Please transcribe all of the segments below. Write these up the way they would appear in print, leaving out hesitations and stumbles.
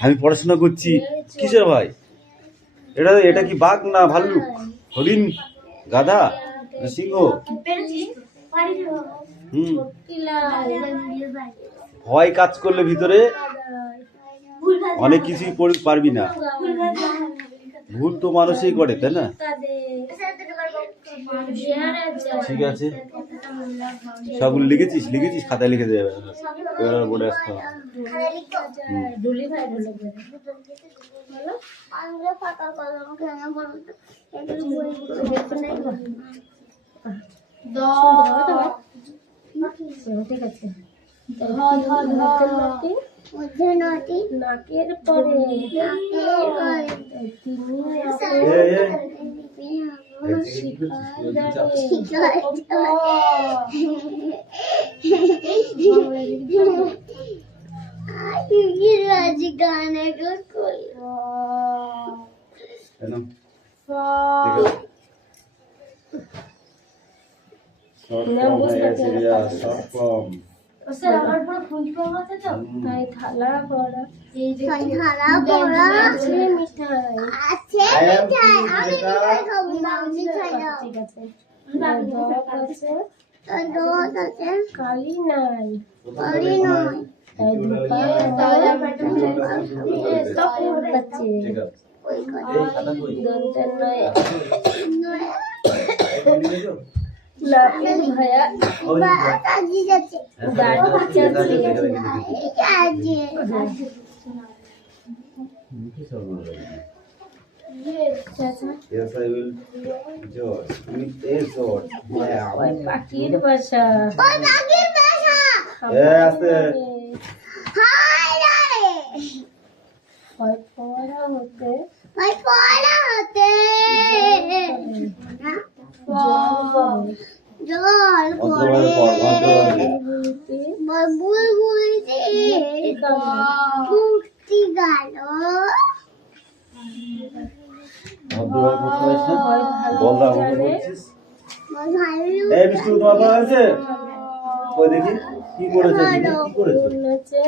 আমি পড়াশোনা করছি। কিসের ভাই? এটা এটা কি বাঘ না ভাল্লুক, হরিণ, গাধা, সিংহ? ভয় কাজ করলে ভিতরে অনেক কিছুই পারবি না। ভুল তো মানুষই করে, তাই না? ঠিক আছে, সবগুলো লিখেছিস? খাতায় লিখে দেবে, বোর্ডে আসতে হবে। ঠিক আছে, নাকের পরে গানে আমার পুরো ফুল ফর্ম আছে তো, তাই থালা বড়া, এই যে থালা বড়া আছে, মিঠাই আছে, মিঠাই আমি মিঠাই খাবো না, মিঠাই দাও। ঠিক আছে, দত আছে, দত আছে, কালি নাই, কালি নাই, তাই দুপা তালা প্যাটার্ন আছে, সব আছে। ওই কথা দন্তের নয় নাকের ভায়া কাজি যাচ্ছে, দাঁড়ি যাচ্ছে। পাখির বাসা, পড়া হতে জল পড়ে বুলবুলিতে মুক্তি গেল। দেখি কি করেছে, কি করেছে?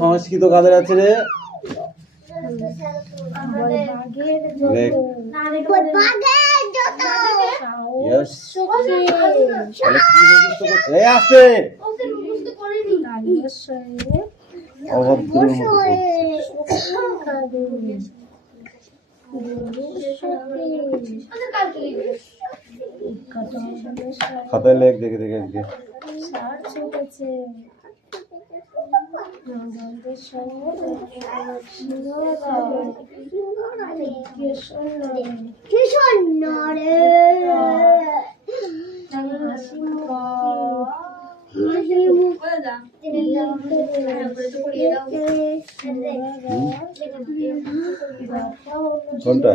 সংস্কৃত কাদের আছে রে? খাতায় লেখ, দেখে দেখে কোনটা?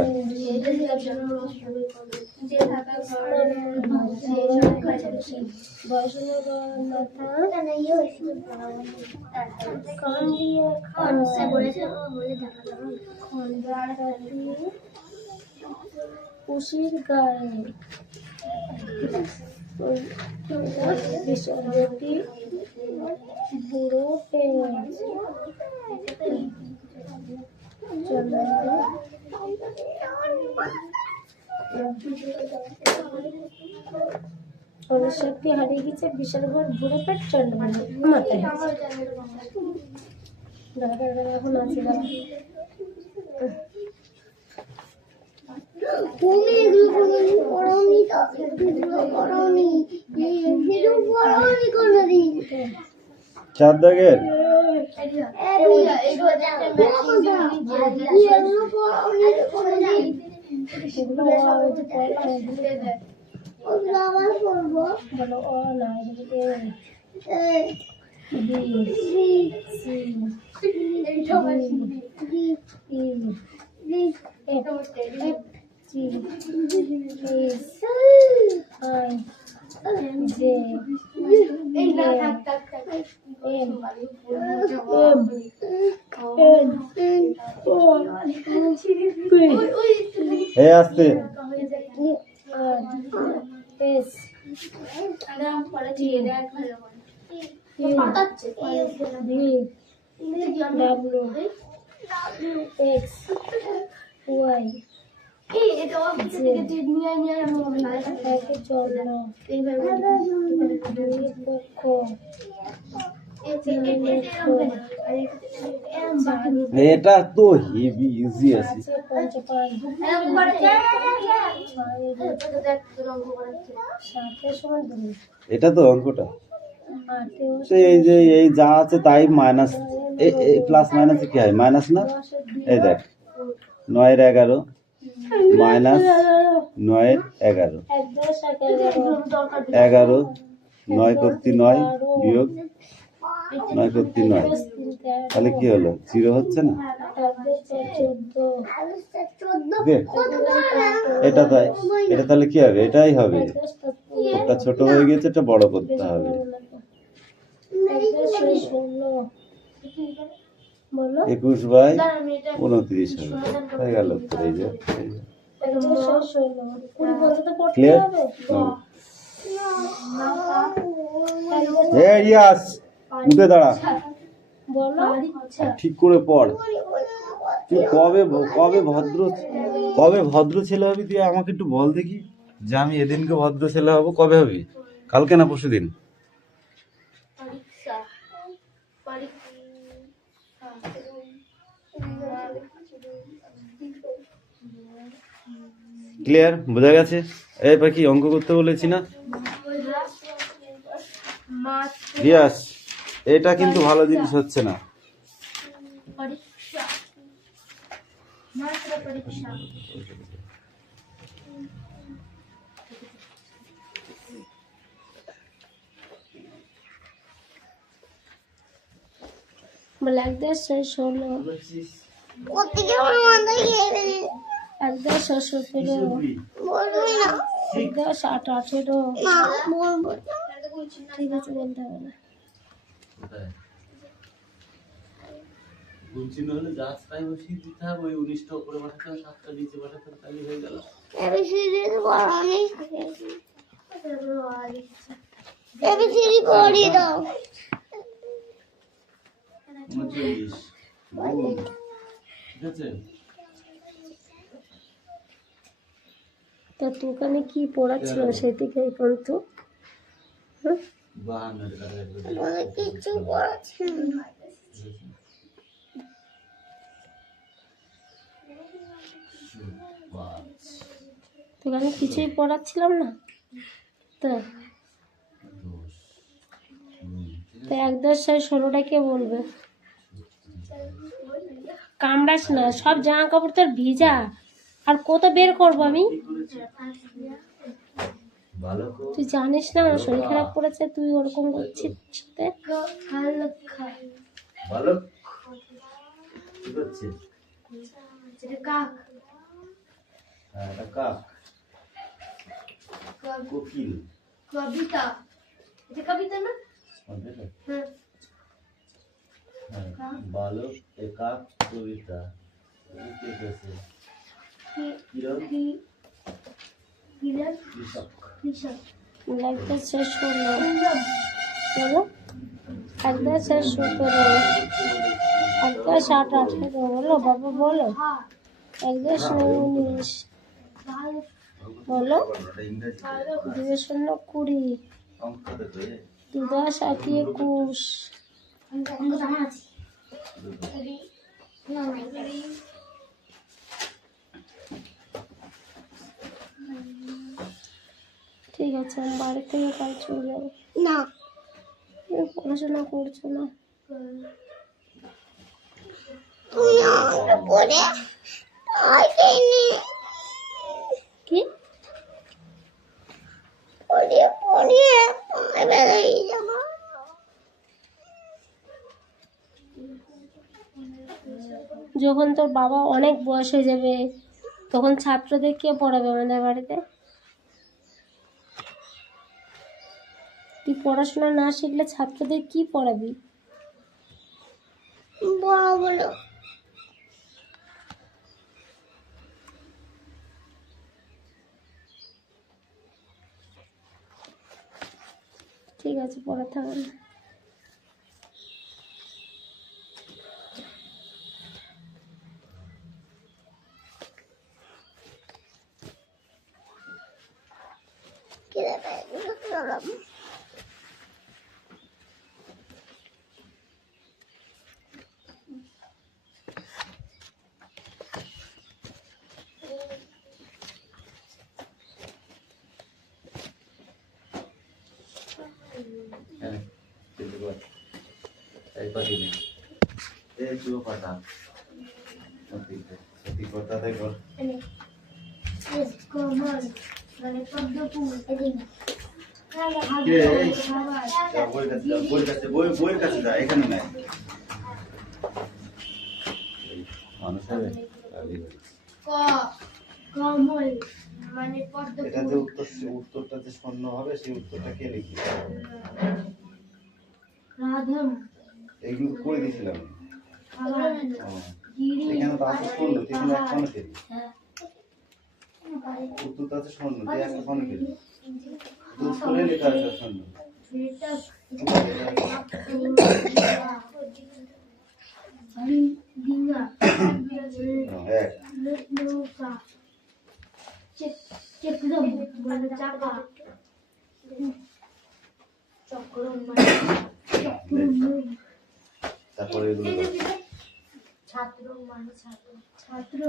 উশির গায়ে বিশ্বব্যাপী বুড়ো পেঁয়াজ শক্তি হারিয়ে গেছে, বিশাল বড় বুড়ো পেট চন্ড মাথায় এখন আছে। তুমি এগুলো কোনোদিন পড়োনি, তো এগুলো পড়োনি, এগুলো পড়োনি কোনোদিন। চার দাগের এই আসতে এটা তো হেভি ইজি আছে। এটা তো অঙ্কটা সেই এই যে এই যা আছে তাই মাইনাস প্লাস মাইনাসে কি হয় মাইনাস না। এই দেখ 9 এর 11 মাইনাস 9 এর 11 11 9 করতে 9 বিয়োগ 9 করতে 9 তাহলে কি হলো 0 হচ্ছে না। এটা তাই এটা তাহলে কি হবে এটাই হবে। ওটা ছোট হয়ে গেছে এটা বড় করতে হবে। 21/29 হবে হয়ে গেল। এই যে ক্লিয়ার। এই রিয়াস উঠে দাঁড়া ঠিক করে পড়। তুই কবে ভদ্র ছেলে হবি তুই আমাকে একটু বল দেখি যে আমি এদিনকে ভদ্র ছেলে হব। কবে হবি? কালকে না পরশু দিন? ক্লিয়ার বোঝা গেছে? এই পাখি অঙ্ক করতে বলেছি না রিয়াস, এটা কিন্তু ভালো জিনিস হচ্ছে না। Like this, solo. Like this, solo. Like this, 18. ঠিক আছে বলতে হবে না। গুনচিন হলে জাস্ট টাইম বসিয়ে দিতে হবে। ওই 19টা উপরে বসাতে হবে 7টা নিচে বসাতে হবে তাহলে হয়ে গেল। এবিসিডি পড়ি দাও। 39 ঠিক আছে। তা তোকে আমি কি পড়াচ্ছিলাম সেই থেকে এই পর্যন্ত? 52 কিছু পড়াচ্ছি না। তোকে আমি কিছুই পড়াচ্ছিলাম না তো। 1/10/16টা কে বলবে? কামড়াস না, সব জামা কাপড় তোর ভিজা আর কত বের করবো আমি? তুই জানিস না আমার শরীর খারাপ করেছে, তুই ওরকম করছিস সাথে। ভালো কি করছে? কাক হ্যাঁ এটা কাক। কোকিল কবিতা, এটা কবিতা না? হ্যাঁ বালক একাক কবিতা কে কেছে কিরণ কৃষক। লাগতে শেষ হলো বলো। 1/10/17 1/8/18 বলো বাবা বলো। 1/9/19 বলো। 2/020 2/10/21 ঠিক আছে আমি বাড়ি থেকে কাল চলে যাবো। না পড়াশোনা করছো না? তুমি আমাকে পড়ে আইনি কি পড়ে পড়ে বেরিয়ে যাবো। যখন তোর বাবা অনেক বয়স হয়ে যাবে তখন ছাত্রদের কে পড়াবে আমাদের বাড়িতে? তুই পড়াশোনা না শিখলে ছাত্রদের কি পড়াবি? বড় বলো ঠিক আছে, পড়াতে হবে না। কি দেবে হ্যাঁ, কিন্তু বল। এই পাখি নেই। এই তুইও পাঠা। সত্যি কথা তাই বল। কমল মানে পদ্ম ফুল এদিকে কে এই? যা, বইয়ের কাছে যা, এখানে নাই। এই, মানুষ হবে? কালি হবে। কমল মানে পদ্ম এটা যে উত্তরটা যে শূন্য হবে সেই উত্তরটা কে লিখি? রাধম এইগুলো করে দিয়েছিলাম। খাবার গিরি এখানে তো আছে শূন্য, তুই এখানে এক শূন্য খেলি। হ্যাঁ উত্তর তো আছে শূন্য, তুই একটা শূন্য খেলি। তুই স্কুলে লেখা আছে শূন্য। ডিঙ্গা এক। নৌকা চক্রম মানে চাকা চক্রম মানে তারপরে এগুলো বল। ছাত্র মানে ছাত্র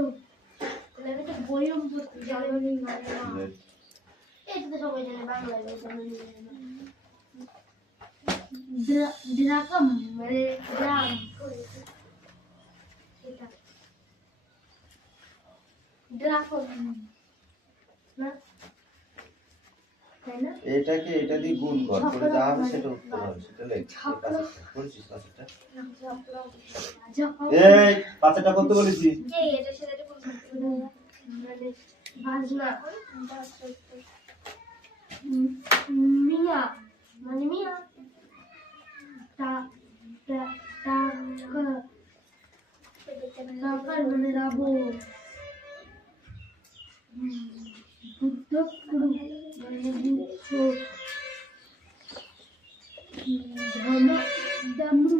এটা তো বইও পড়তে জানি মানে না এটা তো সবাই জানে বাংলায় ড্রাকম মানে গ্রাম এটা ড্রাকম না তাই না এটাকে এটা দিয়ে গুণ কর, করে যা হবে সেটা উত্তর হবে, সেটা লেখ। করেছিস পাঁচটা? এই পাঁচটা করতে বলেছি। যে এটা সেটা মানে বাজনা মিয়া মানে মিয়া তা তা তা কাকার মানে রাবণ বুদ্ধ গুরু মানে বুদ্ধ ধর্ম দামরু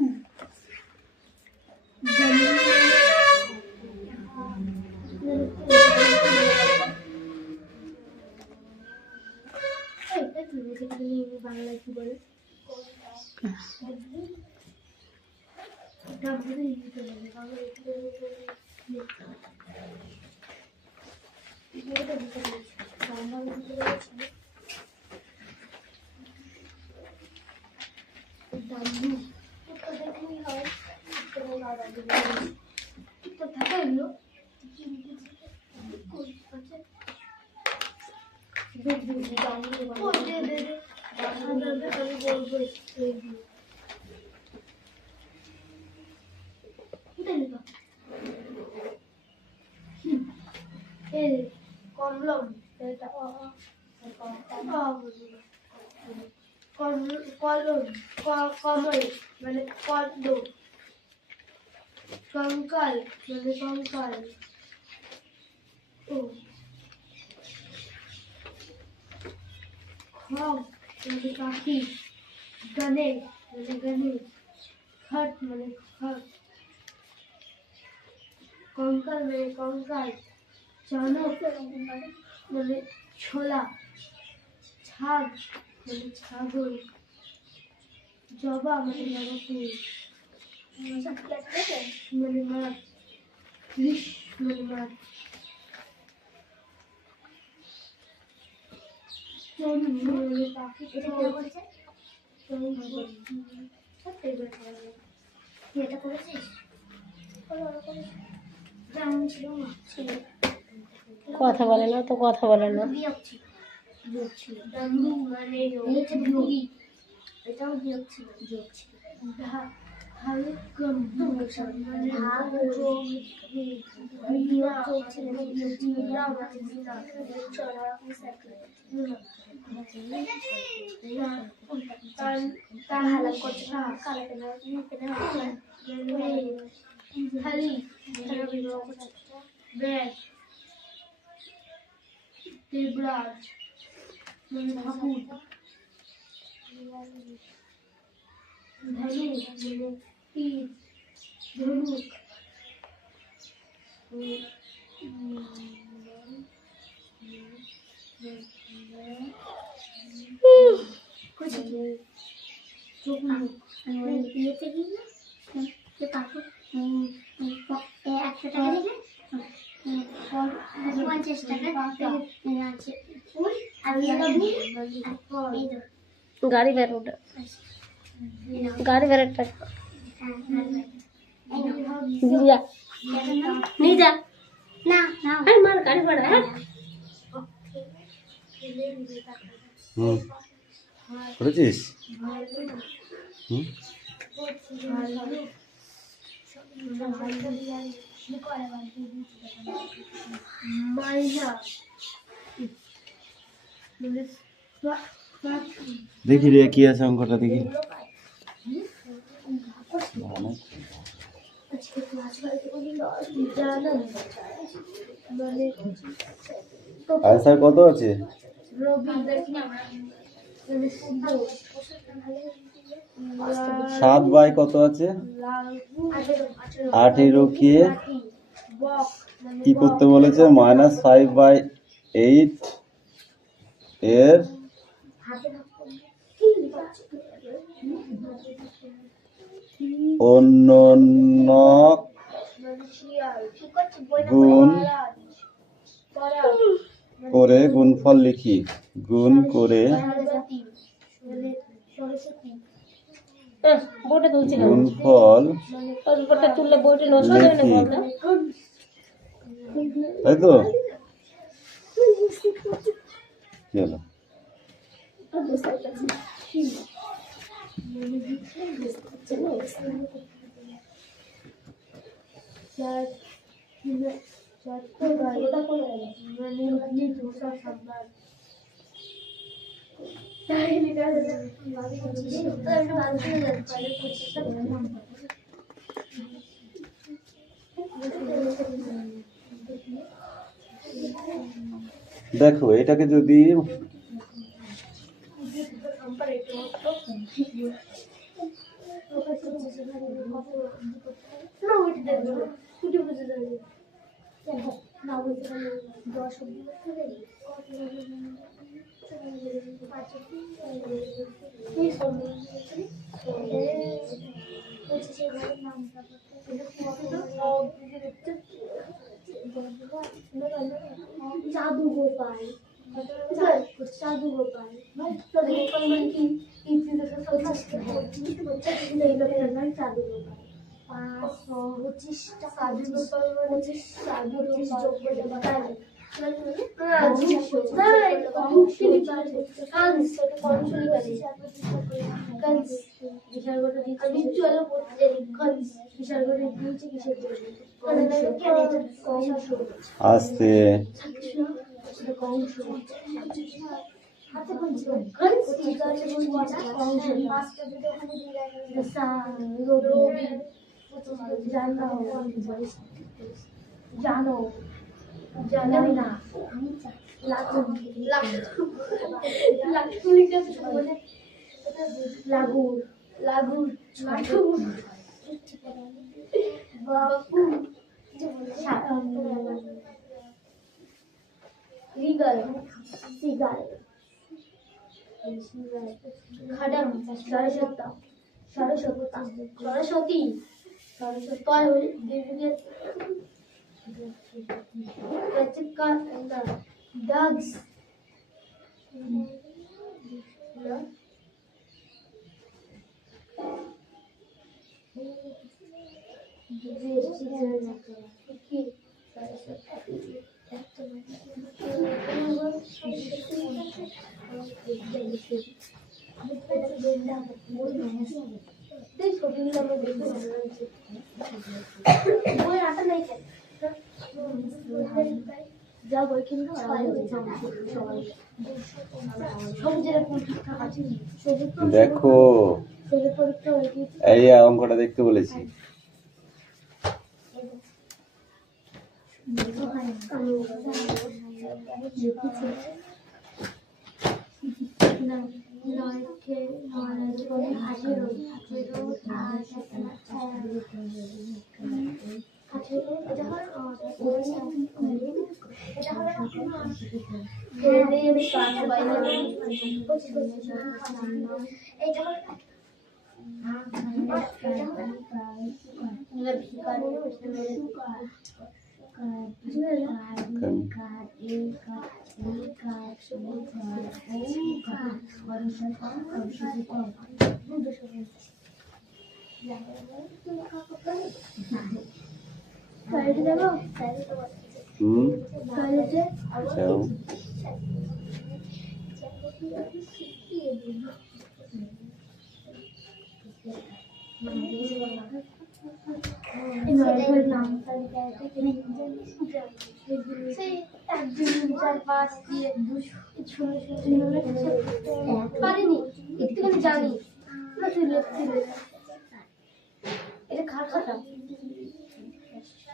বাংলায় কি বলে কমলম এটা কলম কমল মানে পদ্ম কঙ্কাল মানে কঙ্কাল ও খগ মানে পাখি গণেশ মানে গণেশ খট মানে খট কঙ্কাল মানে কঙ্কাল চানক মানে ছোলা ছাগ মানে ছাগল জবা মানে জবা ফুল মানে মাছ ঋষ মানে মাছ চড়ুই মানে পাখি এটা করেছিস কথা বলে না তো, কথা বলে না। ডামরু মানে এটাও বিয়োগ ছিল, যোগ ছিল। দেবরাজ ঠাকুর ধনু তীর ধনুক গাড়ি বেরোটা গাড়ি বেরোটা নিয়ে যা না মার গাড়ি ভাড়া হ্যাঁ হুম করেছিস হুম দেখি রে কি আছে অঙ্কটা দেখি আনসার কত আছে 7 বাই কত আছে 18 কে কি করতে বলেছে -5/8 এর অন্যান্য গুণ করে গুণফল লিখি গুণ করে বইটা তুলছি গুণফল বইটা তুললে বইটা নষ্ট হয়ে যাবে না বলটা তাই তো কি হলো দেখো এটাকে যদি জাদু গোপাল জাদু গোপাল গোপাল মানে কি জাদু গোপাল 525টা সাধু গোপাল মানে সাধু গোপাল আস্তে জানো জানি না লাগু লাগু বাপু রিগল সিগাল খডম সরস্বতী dogs দেখো বই আটা নাই কেন যা বই কিনবো সবুজের কোন ঠিকঠাক আছে দেখো এই অঙ্কটা দেখতে বলেছি। যাও। পারিনি একটুখানি জানি এটা খার খাতা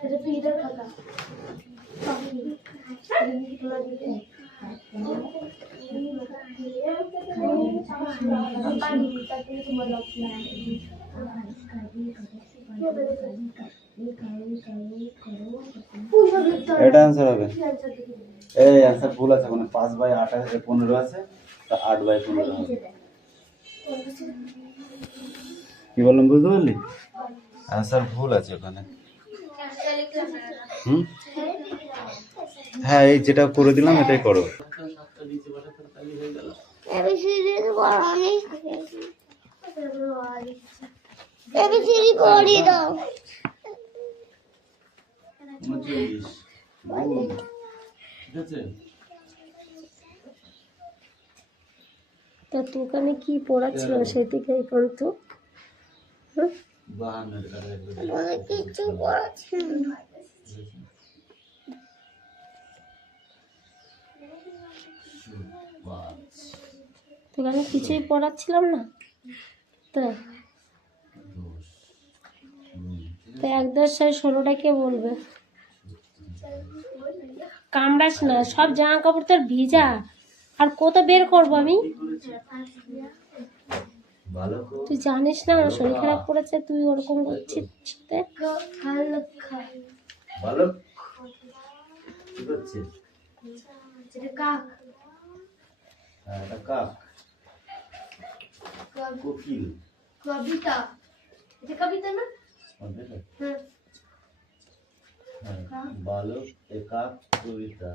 এটা ফিডার খাতা এটা অ্যান্সার হবে। এই অ্যান্সার ভুল আছে, মানে 5/8 আছে, তা 8/15 হবে। কি বললাম বুঝতে পারলি? অ্যান্সার ভুল আছে ওখানে। হ্যাঁ, এই যেটা করে দিলাম এটাই করো। করে দাও। তা তোকে আমি কি পড়াচ্ছিল সেই থেকে এই পর্যন্ত? কিছু পড়াচ্ছি না। তোকে আমি কিছুই পড়াচ্ছিলাম না তো। 1-10-16টা কে বলবে? কামড়াস না, সব জামা কাপড় তোর ভিজা, আর কত বের করবো আমি? তুই জানিস না আমার শরীর খারাপ করেছে, তুই ওরকম করছিস। কবিতা, এটা কবিতা না? বালক একাক কবিতা।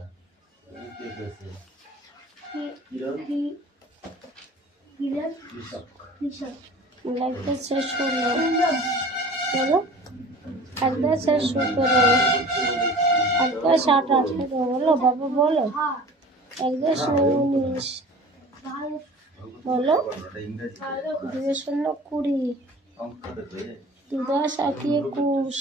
লাগতে শেষ করলো বলো। 1-10-17 1-8-18 বলো বাবা, বলো। 1-10-19 বলো। 2-0-20 2-10-21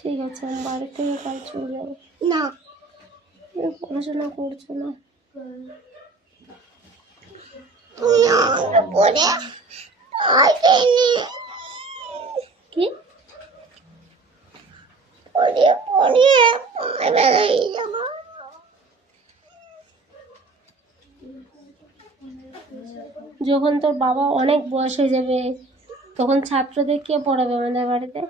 ঠিক আছে, আমি বাড়ি থেকে কাল চলে যাবো। না, তুমি পড়াশোনা করছো না? তুমি আমাকে পড়ে কি পড়িয়ে পড়িয়ে আমি বেরিয়ে যাবো। যখন তোর বাবা অনেক বয়স হয়ে যাবে তখন ছাত্রদের কে পড়াবে আমাদের বাড়িতে?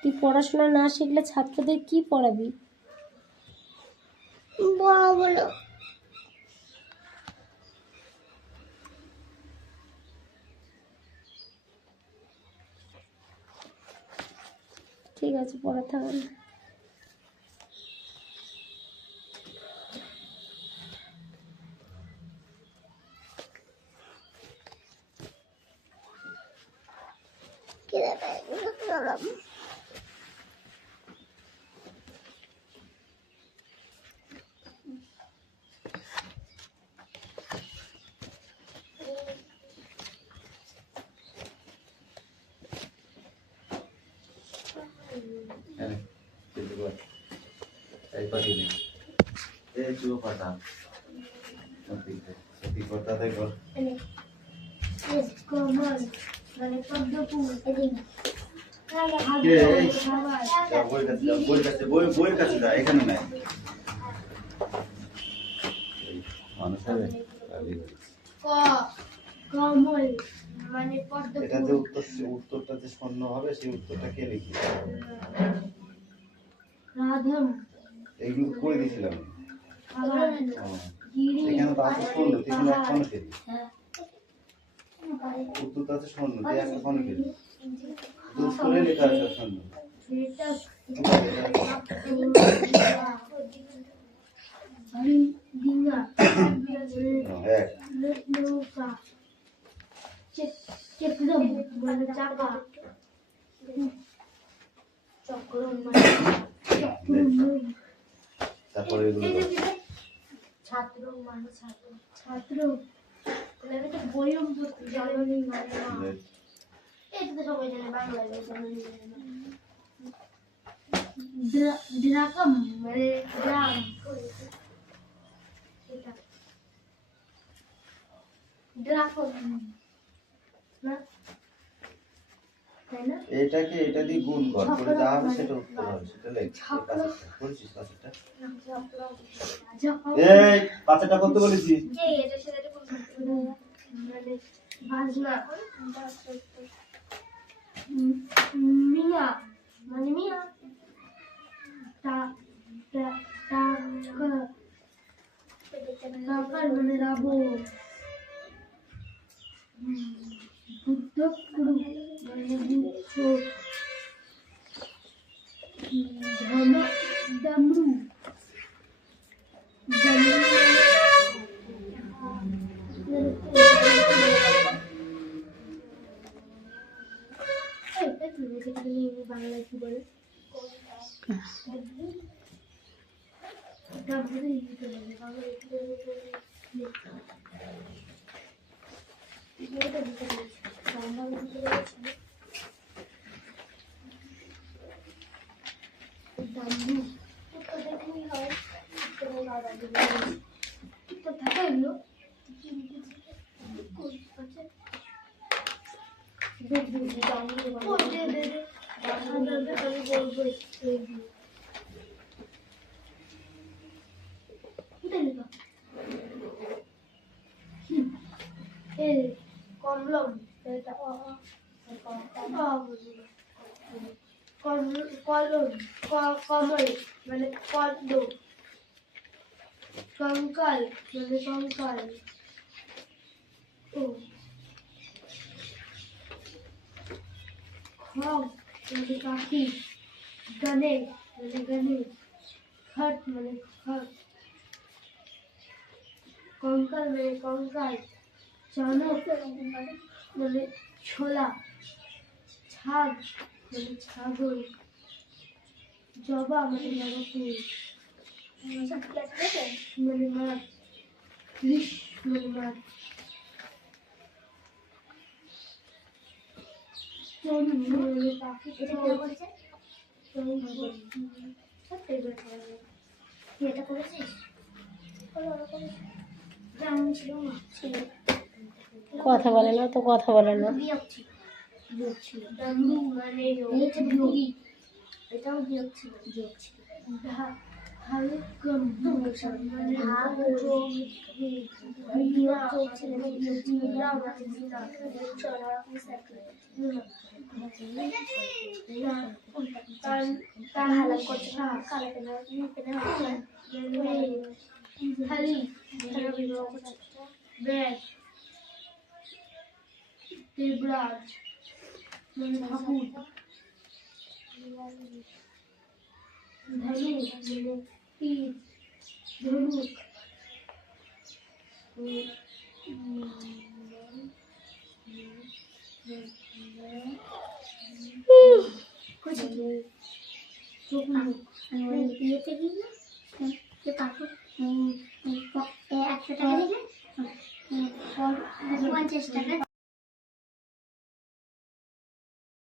তুই পড়াশোনা না শিখলে ছাত্রদের কি পড়াবি? বড় বলো। ঠিক আছে, পড়াতে হবে না। কি দেবে? এই পাটি নেই এই চুয়ো পাতা সত্যি পাতা দেখো কমল মানে পদ্ম ফুল এদিকে কে এই যা বইয়ের কাছে যা এখানে নাই মানুষ হবে কমল মানে পদ্ম এটা যে উত্তরটা যে শূন্য হবে সেই উত্তরটা কে লিখি রাধম এগুলো করে দিয়েছিলাম খাবার গিরি এখানে তো আছে শূন্য তিন এক শূন্য খেলি হ্যাঁ উত্তরটা আছে শূন্য তুই একটা শূন্য খেলি উত্তরে লেখা আছে শূন্য এটা ডিঙ্গা এক নৌকা চক্রম মানে চাকা চক্রম মানে তারপরে এগুলো ছাত্র মানে ছাত্র তাহলে এটা বইম পড়তে জননী মানে মা এটা তো সবাই জানে বাংলায় জননী মানে মা দ্রাকম মানে গ্রাম এটা দ্রাকম না তাই না এটাকে এটা দিয়ে গুণ কর করে যা হবে সেটা উত্তর হবে সেটা লেখ করেছিস পাঁচটা এই পাঁচটা করতে বলেছি এই এটা সেটা কোন মানে বাজনা মিয়া মানে মিয়া তা তা তা কাকার মানে রাবণ বুদ্ধ গুরু মানে বুদ্ধ ধর্ম দামু বাংলায় কি বলে কমলম এটা কলম কমল মানে পদ্ম কঙ্কাল মানে কঙ্কাল ও খগ মানে পাখি গণেশ মানে গণেশ খট মানে খট কঙ্কাল মানে কঙ্কাল চানক মানে ছোলা ছাগ মানে ছাগল জবা মানে জবা ফুল মানে মাছ ঋষ মানে মাছ চন মানে পাখি এটা করেছিস যেমন ছিল না ছিল কথা বলে না তো কথা বলে না বিয়োগ ছিল ডাম্বু মানে যোগী এটাও বিয়োগ ছিল হালকম মানে দেবরাজ মানে ঠাকুর ধনু মানে তীর ধনুক ইয়েতে গিয়ে কাকু 100 টাকা দিলে 50 টাকা